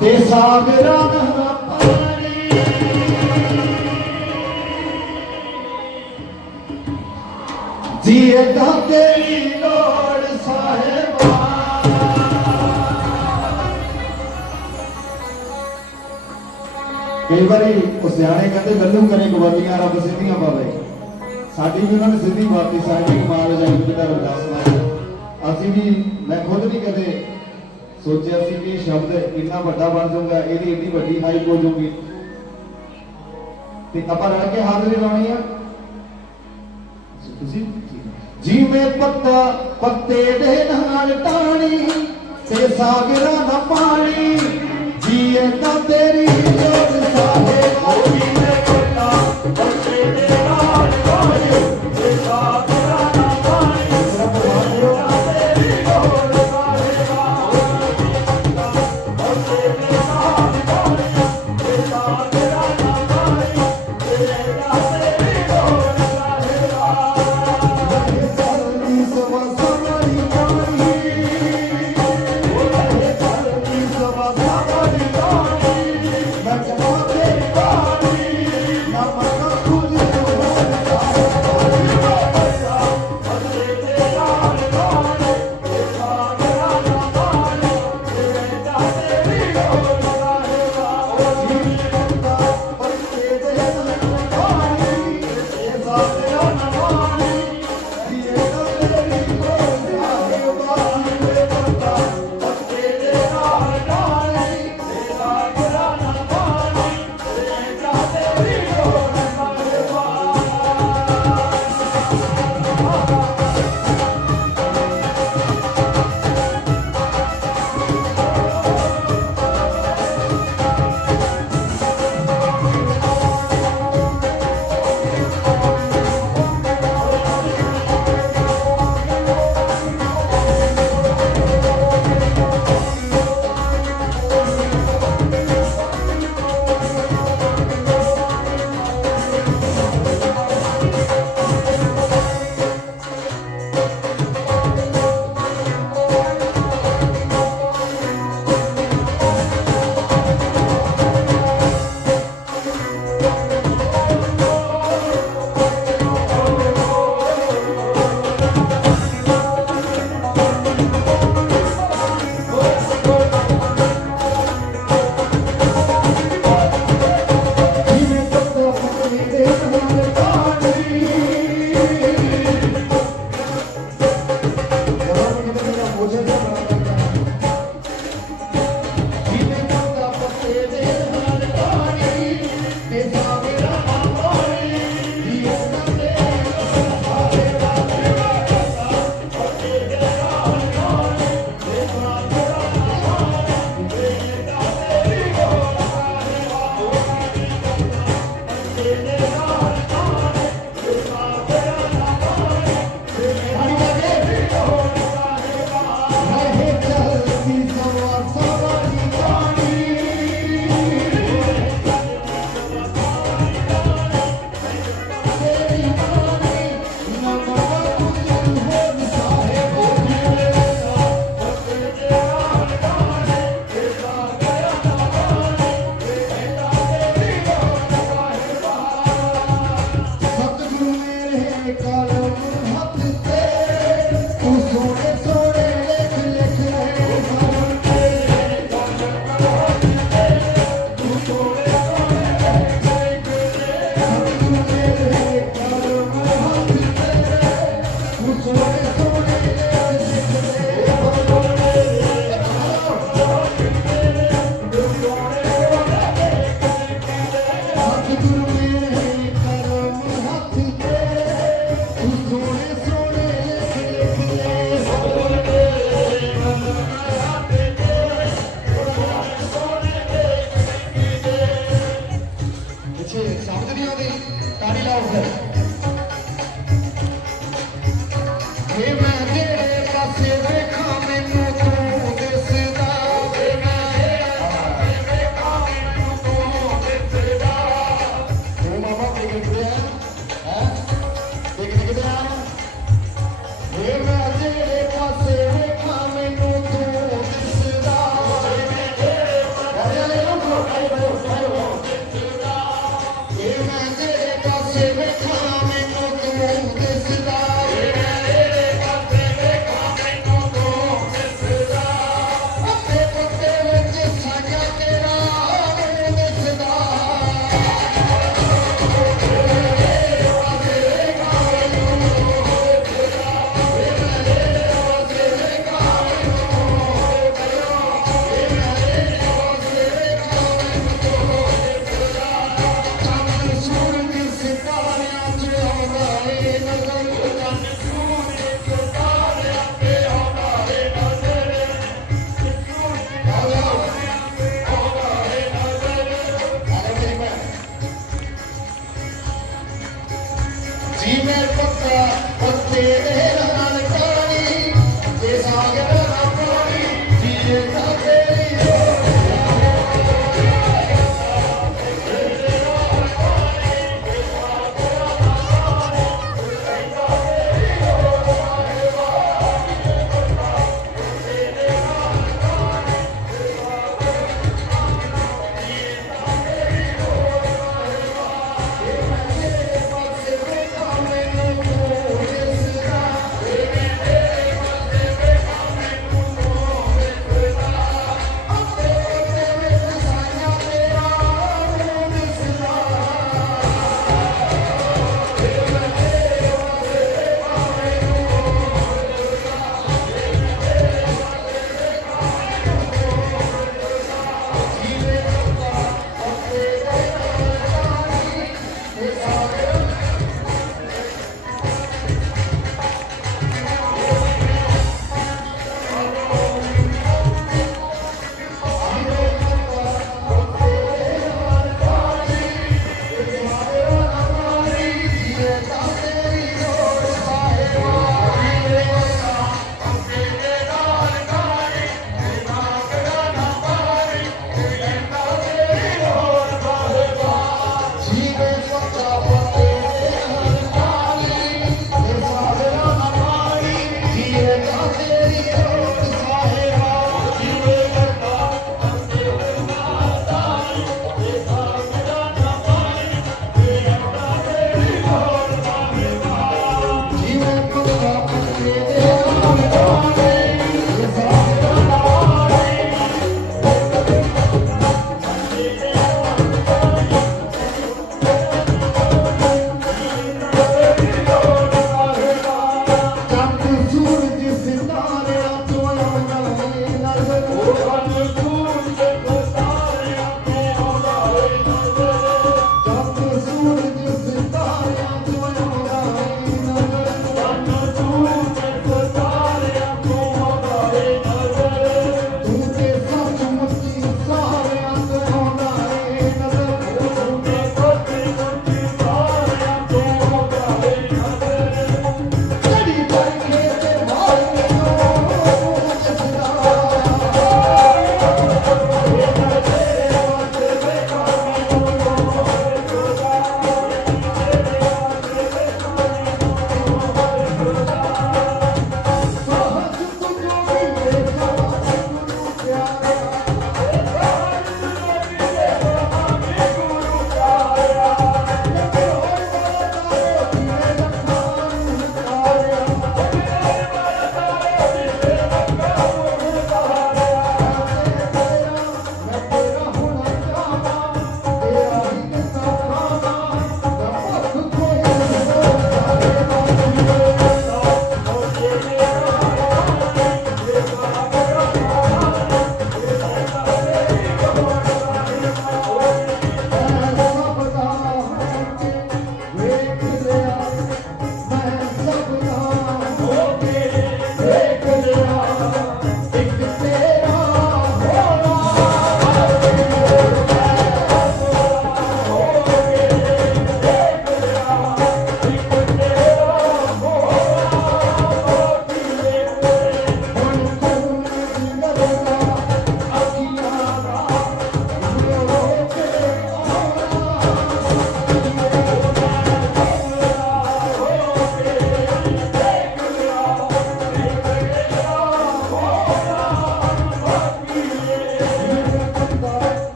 ਤੇ ਸਾਗਰਾਂ ਦਾ ਪਾਣੀ। ਜੀਏ ਤਾਂ ਤੇਰੀ ਲੋੜ ਸਾਹਿਬਾ। ਕਈ ਵਾਰੀ ਉਹ ਸਿਆਣੇ ਕਹਿੰਦੇ, ਗੱਲੂ ਕਰੇ ਗਵਾਲੀਆਂ ਰੱਬ ਸਿੱਧੀਆਂ ਪਾਵੇ। ਸਾਡੀ ਵੀ ਉਹਨਾਂ ਨੇ ਸਿੱਧੀ ਬਾਤੀ ਸਾਡੀ ਕਮਾਲ ਜਾਂ ਜਿਹੜਾ ਅਰਦਾਸ ਨਾਲ ਅਸੀਂ ਵੀ, ਮੈਂ ਖੁਦ ਵੀ ਕਦੇ ਸੋਚਿਆ ਸੀ ਕਿ ਸ਼ਬਦ ਇੰਨਾ ਵੱਡਾ ਬਣ ਜਾਊਗਾ, ਇਹਦੀ ਇੰਨੀ ਵੱਡੀ ਹਾਈਪ ਹੋ ਜਾਊਗੀ। ਤੇ ਆਪਾਂ ਰਲ ਕੇ ਹਾਜ਼ਰੀ ਲਾਉਣੀ ਆ। ਤੁਸੀਂ? ਜਿਵੇਂ ਪੱਤਾ ਪੱਤੇ ਦੇ ਨਾਲ ਟਾਣੀ ਤੇ ਸਾਗਰਾਂ ਦਾ ਪਾਣੀ, ਜੀਏ ਤਾਂ ਤੇਰੀ ਜੋੜ ਸਾਹੇ ਤੂੰ ਸੋਹਣੇ Tani Lawson.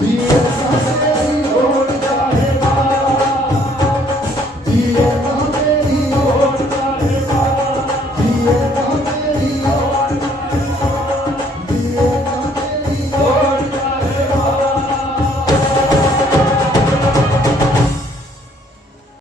Yes,